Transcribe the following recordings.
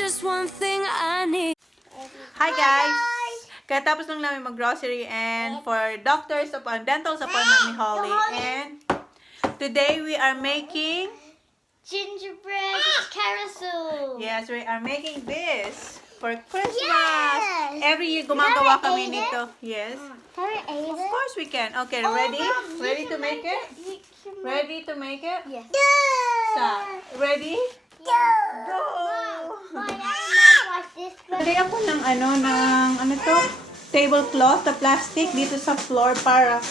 just one thing I need. Hi guys! Katapos lang namin mag-grocery and for doctor's appointment, dental's appointment ni Holly. And today we are making Gingerbread Carousel. yes, we are making this for Christmas. Yes. Every year gumagawa kami nito. Yes. Can we eat Of it? course we can. Okay, Oh, ready? Mom, you Ready can to make it? Ready to make it? Yes. Start. Ready? Go. Go! My mom likes this one. Lagay ako ng ano to? Tablecloth, the plastic dito sa floor para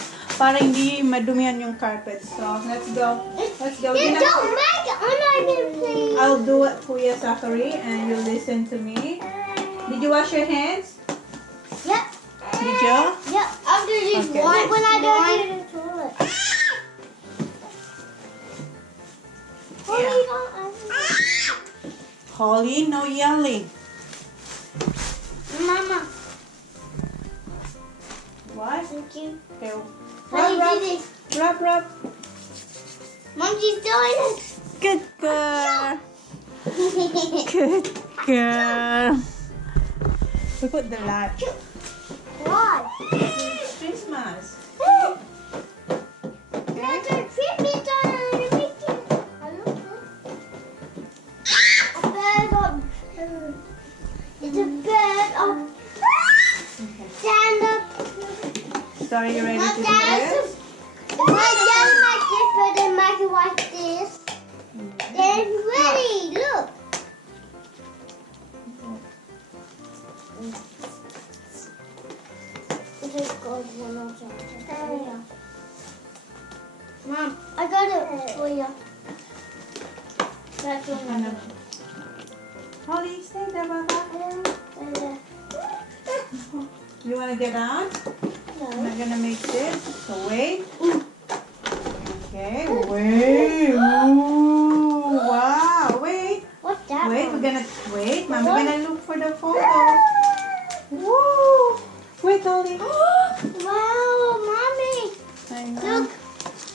hindi madumihan yung carpet. So, let's go. Let's go. You don't make it. I'm not even playing. I'll do it, Kuya Zachary, and you listen to me. Did you wash your hands? Yep. Did you? Yep. After this Okay. one, when I go to the toilet. Holly, no yelling. Mama. What? Thank you. Okay. How do you Rub, do this? rub. Mom, she's doing it. Good girl. Good girl. We put the light. Why? It's Christmas. There's a tribute on the weekend. A bird on. It's a bird on. Stand up. So are you ready My to do dad's this? my dad like this, but then make it like this. Then ready. Look. This goes one more time. Mom, I got it for you. That's one Ano? Holly, stay there, Baba. You want to get on? I'm not going to make this. So wait. Okay, wait. Ooh, wow. Wait. What's that? Wait, one? we're going to wait. Mom, we're going to look for the photo. Woo. Wait, Holly. Wow, mommy. I know.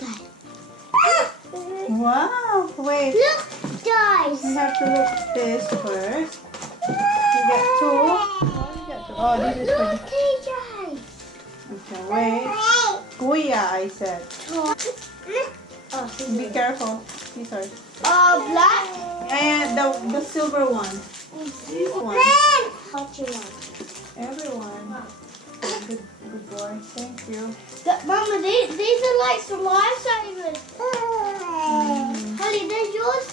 Look. Wow. Wait. Look, guys. We have to look at this first. You get two. Oh, this is for Look, TJ. okay, wait. Kuya, I said. Oh, Be careful. These are. black. And the silver one. This one. What you want? Everyone. Good boy. Thank you. Mama, these are like some lifesavers. Holly, they're yours?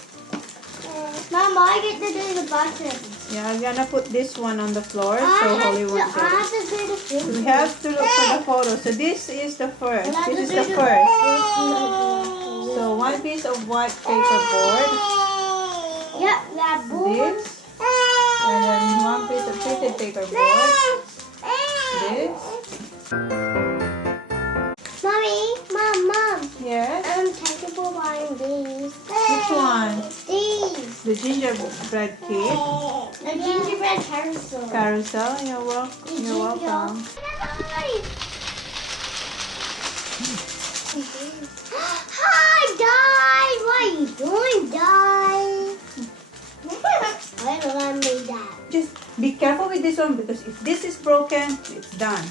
Mama, I get to do the button. Yeah, I'm gonna put this one on the floor so I Holly won't have get it. to do the So film. we have to look for the photo. So this is the first. I have This to is do the first. So, So one piece of white paper board. yep, that board. This. And then one piece of printed paper board. This. Mom. Yes. Thank you for buying these. Which one? These. The gingerbread cake. The gingerbread carousel. Carousel. You're welcome. You're welcome. Hi, guys. What are you doing, guys? I don't want to that. Just be careful with this one because if this is broken, it's done.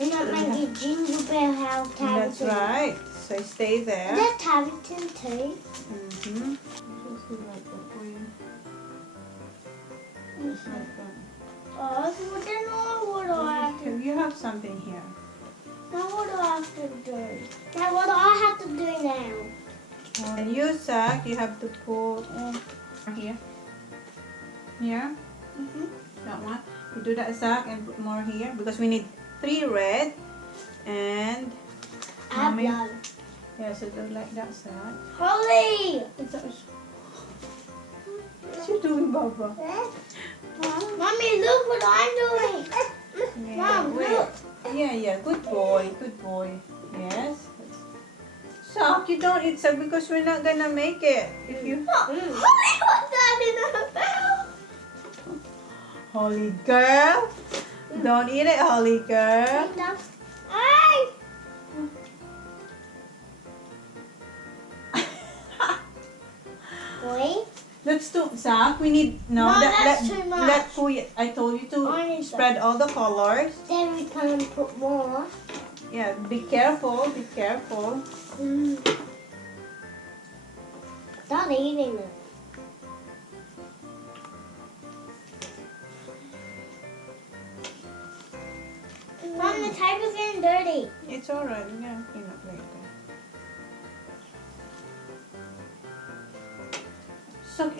And I'm making gingerbread house That's Tarleton. right. So stay there. Is that Tarleton too? Mm-hmm. Just do like that for you. Just like that. Oh, so then what do I have to do? You have something here. Now what do I have to do? Now what do I have to do now? And you, Zach, you have to put here. Here. Mm-hmm. That one. You do that, Zach, and put more here because we need 3 red and Mommy. Ablo. Yeah, so do like that, Zach. Holly! What's you doing, Baba? Mommy, look what I'm doing. Yeah, Mom, wait. look. Yeah, good boy, good boy. Yes. Zach, you don't eat Zach because we're not gonna make it. If you Holly, what's that in the bell? Holly girl, don't eat it, Holly girl. Hey! Boy, That's too, Zach, we need, No, that's too much. Let Kuya, I told you to I need spread all the colors. Then we can put more. Yeah, be careful, be careful. Not eating it. Mom, the table's getting dirty. It's alright, we're gonna clean up later.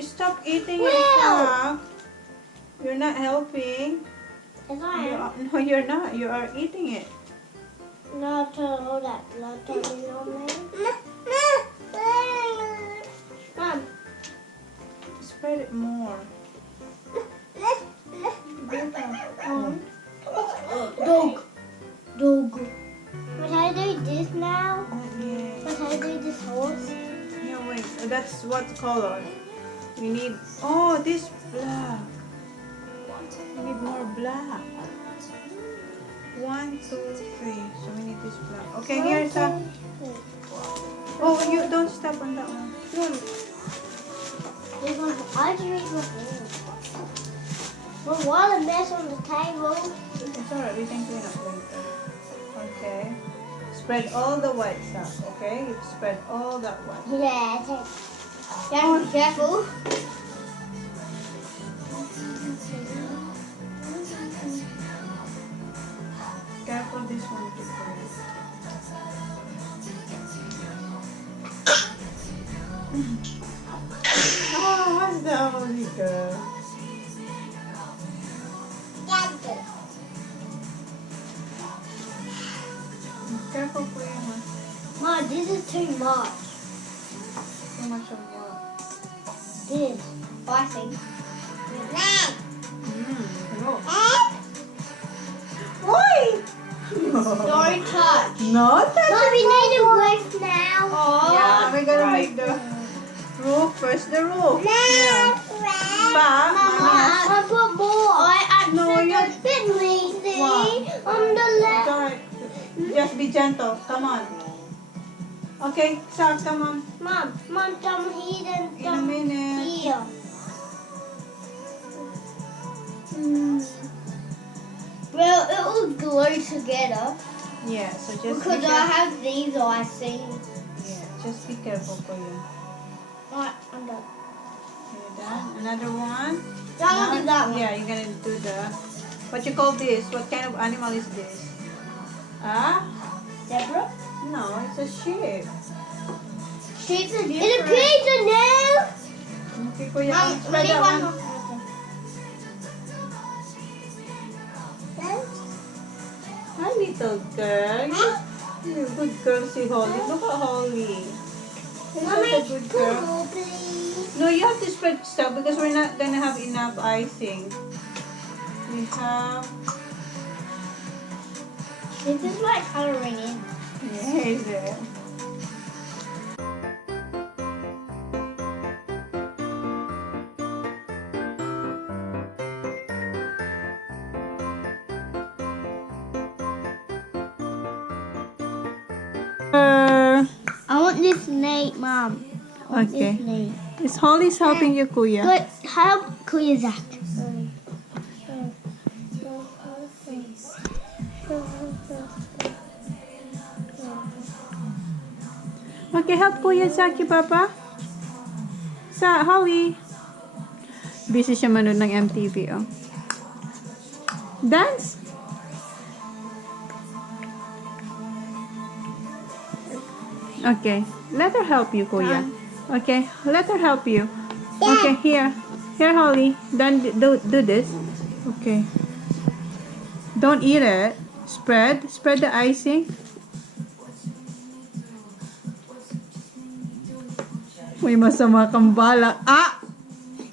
Stop eating it, Zach. You're not helping. Yes, I am. No, you're not. You are eating it. Not all that blood coming on me. Mom. Spread it more. Dog. Dog. Must I do this now? Yeah. Must I do this horse? No, wait. That's what color? We need. Oh, this black. We need more black. 1, 2, 3. So we need this black. Okay, here's a. Oh, you don't step on that one. I just read my hand. But what a mess on the table. It's alright. We can clean up later. Okay. Spread all the white stuff. Okay. You spread all that white. Yeah, be careful. Careful this one too. Oh, what's that, Monica? Careful for you, huh? Mom, this is too much. Too much of what? This. I think. No. Oi! Don't touch. No touch. Mom, we need a roof now. Yeah, we're gonna make the roof first. The roof. Yeah. Pa, Mama, I put more. No, you. Fit me, see? What? On the left. Sorry. Just be gentle. Come on. Okay, Sark, come on. Mom, come here and In a minute. here. Well, it will glue together Yeah, so just because be I careful. have these icing. Yeah, just be careful for you. Right, I'm done. You're done. Another one. I'm gonna do that one. Yeah, you're gonna do the. What you call this? What kind of animal is this? Ah? Zebra? No, it's a sheep. She's a different. It's a pizza now. Okay, Kuya. Mom, Spread we that need one one. more. Hi, little girl. You're a good girl, si Holly. Look at Holly. You're such a good girl. Come on, please. No, you have to spread stuff because we're not gonna have enough icing. We have. This is like coloring in. Yeah, is it? I want this Nate, Mom. Okay. This Nate. Is Holly's helping you, Kuya? Good. Help Kuya Zach. Okay, help Kuya Zaki, Papa. Sa Holly. Busy siya manood ng MTV, oh. Dance. Okay, let her help you, Kuya. Okay, let her help you. Okay, here. Here, Holly. Do this. Okay. Don't eat it. Spread the icing. May masama kang balak. Ah!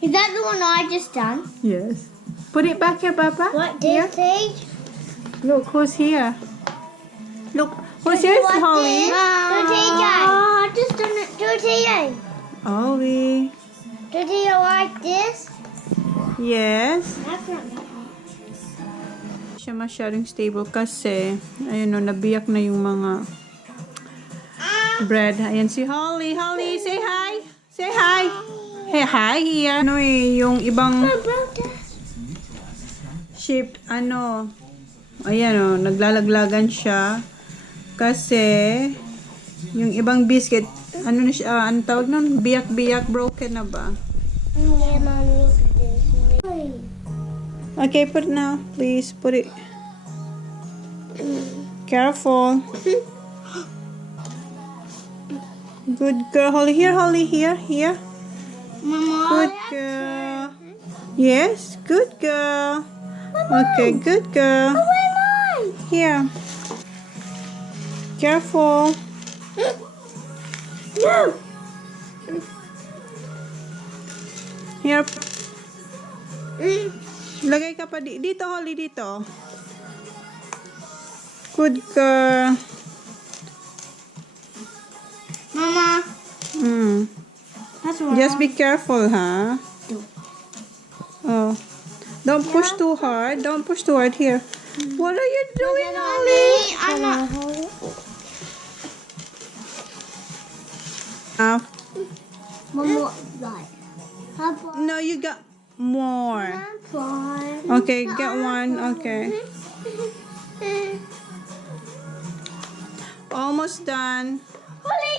Is that the one I just done? Yes. Put it back here, Papa. What Here. this stage? Look, who's here? Look, who's here, Holly? Do TJ. Oh, I just done it. Do TJ. Holly. Do TJ like this? Yes. That's not me. Siya masyadong stable kasi, ayun o, nabiyak na yung mga bread. Ayan si Holly. Holly, say hi. Say hi. Hey, hi here. Ano eh, yung ibang ship, ano, ayan o, naglalaglagan siya. Kasi, yung ibang biscuit, ano na siya, ano tawag nun? Biyak-biyak, broken na ba? Yeah, Mommy, look at this. Okay, put it now. Please, put it. Careful. Good girl. Holly, here, Holly, here, here. Mama, Good girl. Yes, good girl. Okay, good girl. Here. Careful. no. Here. Lagay ka pa dito, Holly, dito. Good girl. Mama. That's wrong. Just be careful, huh? Oh. Don't push too hard. Don't push too hard. Here. What are you doing, Holly? Mama, like. No, you got more. Okay, get one. Okay. Almost done. Holly.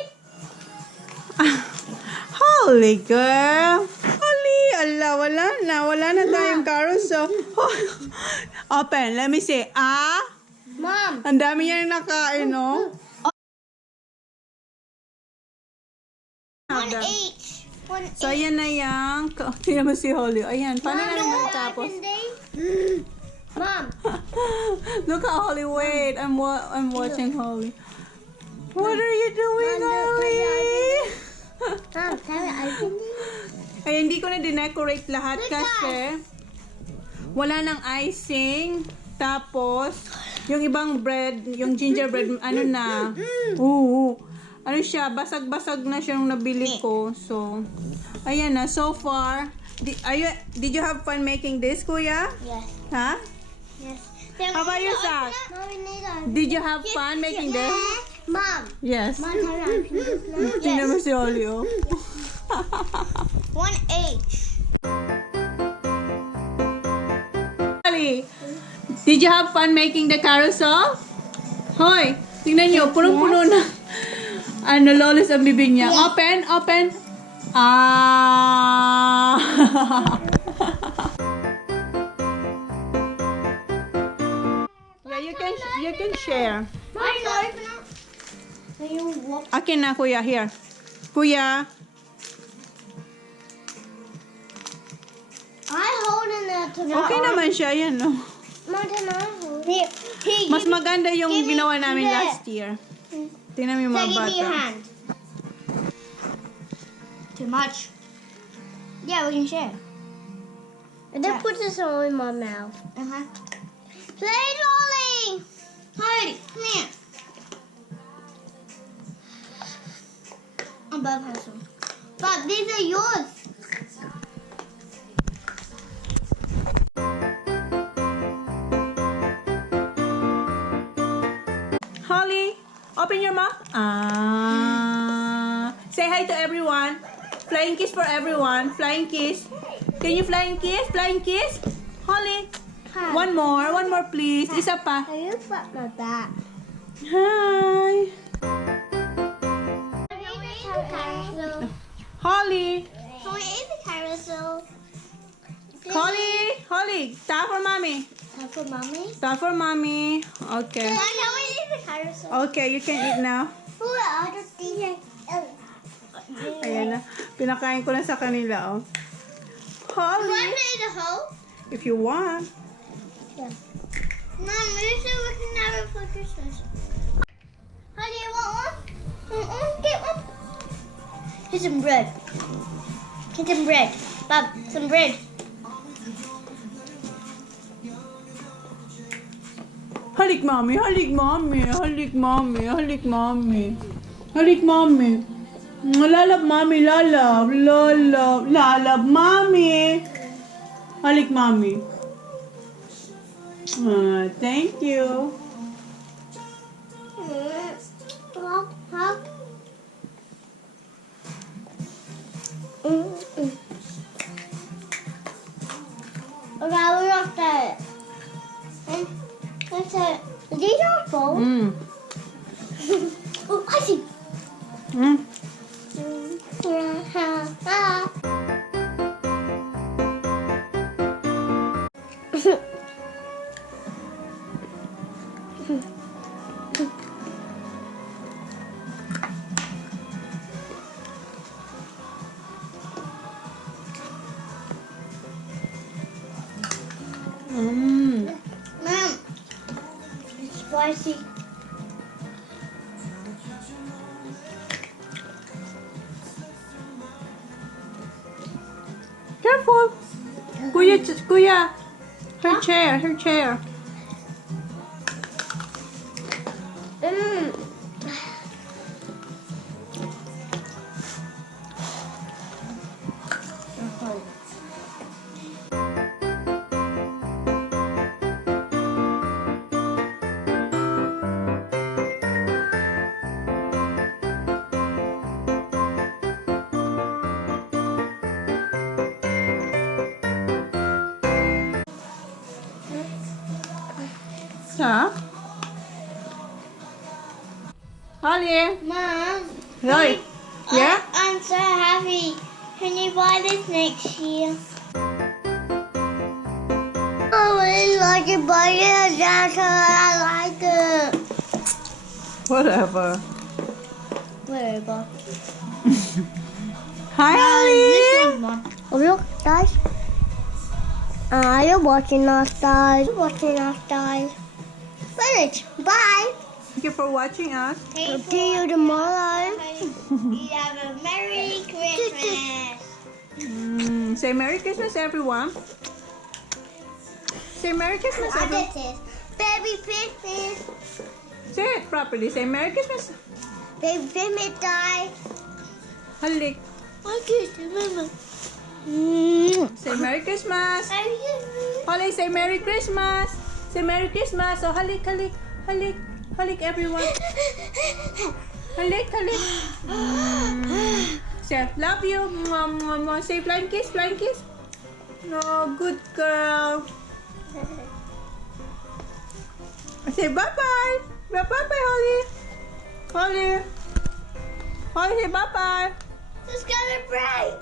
Holy girl. Holy, Allah, wala na tayong carousel. Open, let me see. Mom. Ang dami niya yung nakain, no? One each. One So, ayan na yung... Tingnan mo si Holly. Ayan, paano na naman tapos? Mom. Look at Holly, wait. I'm watching Holly. What are you doing, Holly? Mom, can I open it? Ay, hindi ko na dinecorate lahat kasi wala nang icing. Tapos, yung ibang bread, yung gingerbread, ano na. Ano siya, basag-basag na siya yung nabili ko. So, ayan na. So far, did you have fun making this, Kuya? Yes. Huh? Yes. How about yourself? Did you have fun making this? Mom. Yes. Mom, can I open this now? Tingnan mo si Holly, oh. One each. Holly, did you have fun making the carousel? Hoy, tingnan nyo, punong-puno na. Ano, lollies ang bibig niya. Open, open. Yeah, you can share. Mom, can I open it? Can you walk? Akin na, Kuya. Here. Kuya. I hold in there to Okay naman siya. Yan, no? Mom, can I hold it? Here, Mas maganda yung give me ginawa namin that. last year. Tingnan mo yung mga give me your bata. hand. Too much. Yeah, we can share. And then put this all in my mouth. Play Lolly! Heidi, come here. I'm both have some. But these are yours. Holly, open your mouth. Say hi to everyone. Flying kiss for everyone. Flying kiss. Can you flying kiss? Flying kiss? Holly. Hi. One more please. Isa pa. Can you put my back? Hi. Holly. Can we eat the carousel? Holly. Tap for mommy. Time for mommy? Tap for mommy. Okay. Can we eat the carousel? Okay, you can eat now. Who are the things? Ayan na. Pinakain ko na sa kanila, oh. You want Holly. to eat the whole? If you want. Yeah. Mom, we should we can have it for Christmas. How do you want one? Get one. Here's some bread. Get some bread. Bob, some bread. Halik mommy, halik mommy, halik mommy, halik mommy. Halik mommy. Lalab mommy, lalab, mommy. Halik mommy. Thank you. Hug. Mm. Oh, I see. Mm. Mm. Mom, it's spicy. Careful. Kuya. Her chair. Mm. Huh? Holly. Mom. Holly. Yeah? I'm so happy. Can you buy this next year? I really like it, but yeah, that's how I like it. Whatever. Whatever. Hi, Holly. Oh, look, guys. You're watching us, guys. Finish. Bye. Thank you for watching us. See you tomorrow. You have a Merry Christmas. Say Merry Christmas, everyone. Say Merry Christmas, everyone. This is Baby Christmas. Say it properly. Say Merry Christmas. Baby Christmas, die. Halik. I just remember. Say Merry Christmas. Holly, say Merry Christmas. Say Merry Christmas. So halik, everyone. Halik. Say love you. Say flying kiss. No, good girl. Say bye-bye. Bye-bye, Holly. Holly, say bye-bye. It's gonna break.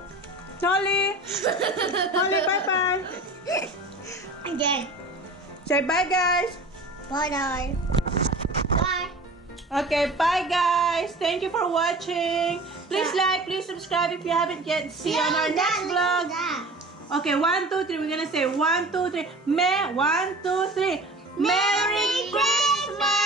Holly, bye-bye. Again. Say bye, guys. Bye. Bye. Okay, bye, guys. Thank you for watching. Please like, please subscribe if you haven't yet. See you on our next vlog. Okay, 1, 2, 3. We're gonna say 1, 2, 3. 1, 2, 3. Merry Christmas!